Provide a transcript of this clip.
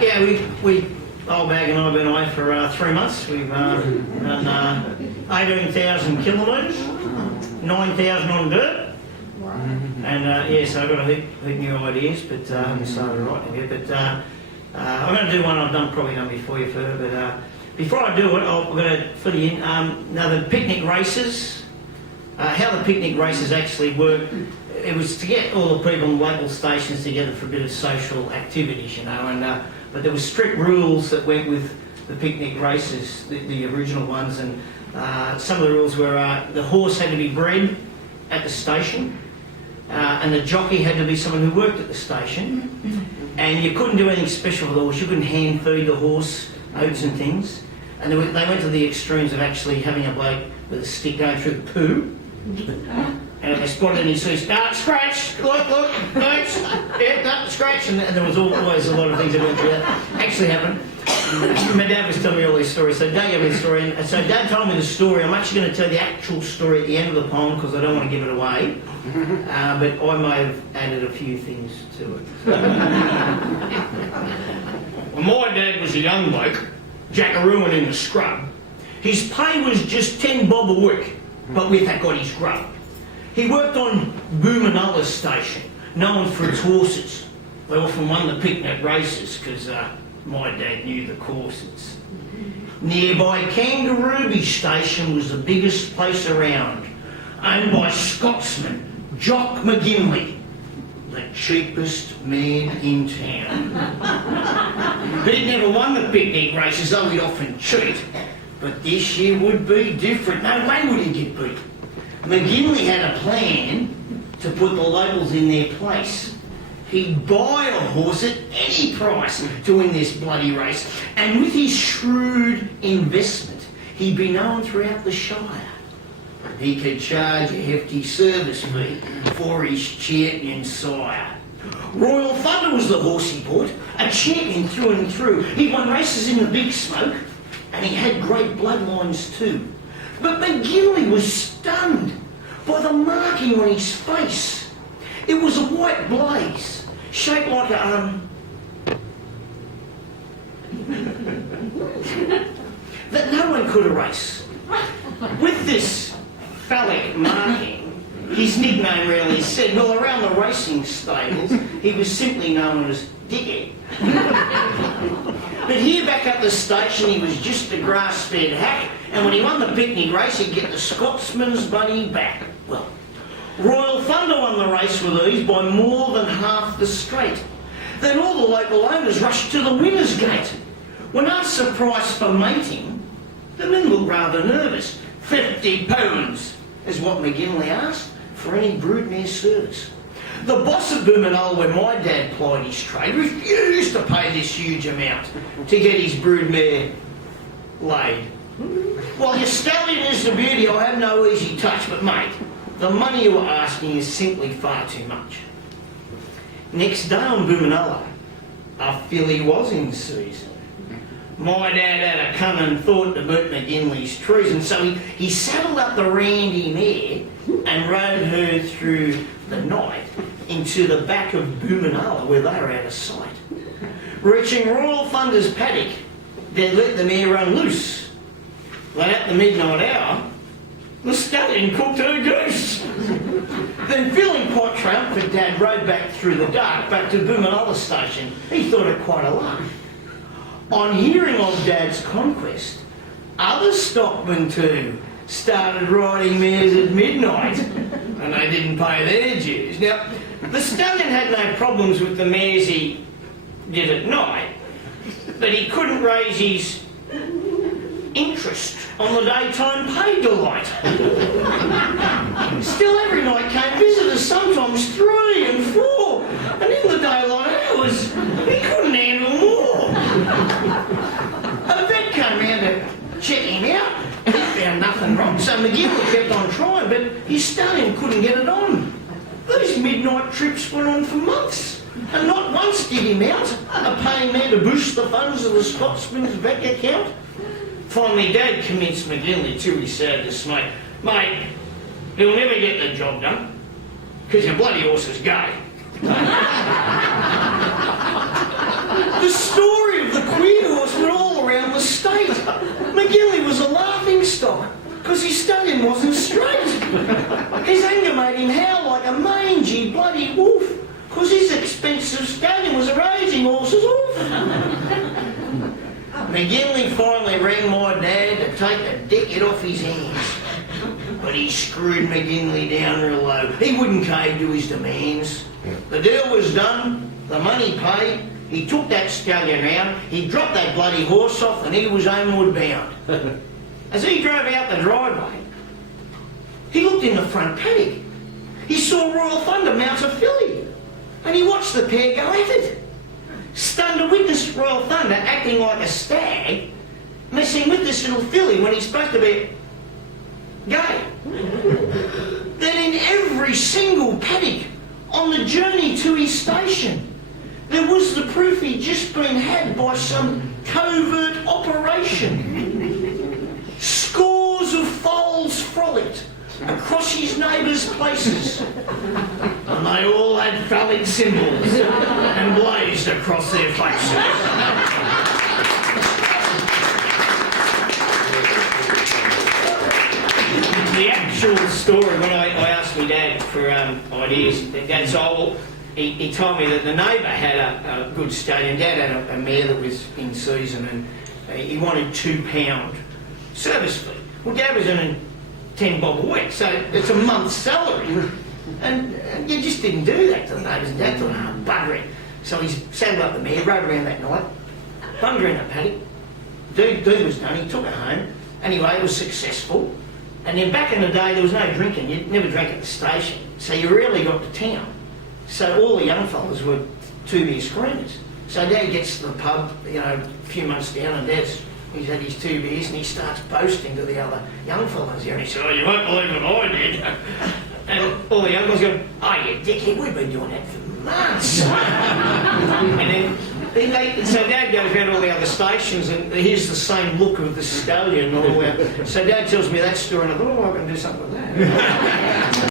Yeah, old bag and I have been away for 3 months. We've done 18,000 kilometres, 9,000 on dirt. And yeah, so I've got a heap new ideas, but I haven't started writing yet. But I'm going to do one I've probably done before you further. But before I do it, I'm going to fill you in. Now the picnic races, how the picnic races actually work. It was to get all the people in local stations together for a bit of social activities, you know. And but there were strict rules that went with the picnic races, the original ones. And some of the rules were the horse had to be bred at the station. And the jockey had to be someone who worked at the station, and you couldn't do anything special with the horse. You couldn't hand feed the horse oats and things. And they went to the extremes of actually having a bloke with a stick going through the poo. And if they spotted any seats, scratch, look, oats, yeah, no, scratch. And there was always a lot of things that went through that. Actually happened. My dad was telling me all these stories, so Dad gave me the story, and so Dad told me the story. I'm actually going to tell the actual story at the end of the poem because I don't want to give it away, but I may have added a few things to it. When my dad was a young bloke, jackarooing in the scrub, his pay was just 10 bob a week, but with that got his grub. He worked on Boomanullah station, known for its horses. They often won the picnic races because my dad knew the courses. Nearby Kangarooby station was the biggest place around, owned by Scotsman Jock McGinley, the cheapest man in town. But he'd never won the picnic races, though he'd often cheat. But this year would be different. No way would he get beat. McGinley had a plan to put the locals in their place. He'd buy a horse at any price to win this bloody race. And with his shrewd investment, he'd be known throughout the Shire. He could charge a hefty service fee for his champion sire. Royal Thunder was the horse he bought, a champion through and through. He won races in the Big Smoke, and he had great bloodlines too. But McGinley was stunned by the marking on his face. It was a white blaze, shaped like a, that no one could erase. With this phallic marking, his nickname really said, well, around the racing stables, he was simply known as Dickhead. But here back at the station, he was just a grass-fed hack, and when he won the picnic race, he'd get the Scotsman's money back. Well, Royal Thunder won the race with ease by more than half the straight. Then all the local owners rushed to the winner's gate. When asked the price for mating, the men looked rather nervous. £50 is what McGinley asked for any broodmare service. The boss of Boomanullah, where my dad plied his trade, refused to pay this huge amount to get his broodmare laid. While your stallion is the beauty, I have no easy touch, but mate, the money you were asking is simply far too much. Next day on Boomanullah, a filly was in season. My dad had a cunning thought to boot McGinley's treason, so he saddled up the randy mare and rode her through the night into the back of Boomanullah where they were out of sight. Reaching Royal Thunder's paddock, they let the mare run loose. But at the midnight hour, the stallion cooked her goose. Then, feeling quite triumphant, Dad rode back through the dark back to Boomanullah station. He thought it quite a lark. On hearing of Dad's conquest, other stockmen too started riding mares at midnight, and they didn't pay their dues. Now, the stallion had no problems with the mares he did at night, but he couldn't raise his interest on the daytime pay delight. Still, every night came visitors, sometimes 3 and 4, and in the daylight hours, he couldn't handle more. A vet came round to check him out. He found nothing wrong, so McGinley kept on trying, but his stallion couldn't get it on. These midnight trips went on for months, and not once did he mount a paying man to boost the funds of the Scotsman's bank account. Finally, Dad convinced McGinley to his sad dismay, mate, he'll never get the job done, because your bloody horse is gay. The Because his expensive stallion was a raging horse's off. McGinley finally rang my dad to take the dickhead off his hands. But he screwed McGinley down real low. He wouldn't cave to his demands. The deal was done, the money paid, he took that stallion round, he dropped that bloody horse off and he was homeward bound. As he drove out the driveway, he looked in the front paddock. He saw Royal Thunder mount a filly and he watched the pair go at it. Stunned to witness Royal Thunder acting like a stag, messing with this little filly when he's supposed to be gay. Then in every single paddock on the journey to his station, there was the proof he'd just been had by some covert operation. Scores of foals frolicked across his neighbours' places, and they all had phallic symbols and blazed across their faces. The actual story, when I asked my dad for ideas, Dad told, he told me that the neighbour had a good stallion. Dad had a mare that was in season and he wanted £2 service fee. Well, Dad was earning 10 bob a week, so it's a month's salary. And you just didn't do that to the neighbours. And Dad thought, oh, bugger it. So he saddled up the mare, rode around that night, bunged around the paddock. Dude was done, he took it home. Anyway, it was successful. And then back in the day, there was no drinking. You never drank at the station. So you rarely got to town. So all the young fellas were two-beer screamers. So Dad gets to the pub, you know, a few months down, and he's had his 2 beers, and he starts boasting to the other young fellas here. And he said, oh, you won't believe what I did. And all the young fellas go, oh, you dickhead, we've been doing that for months. And then so Dad goes around all the other stations and here's the same look of the stallion all around. So Dad tells me that story and I thought, oh, I can do something with that.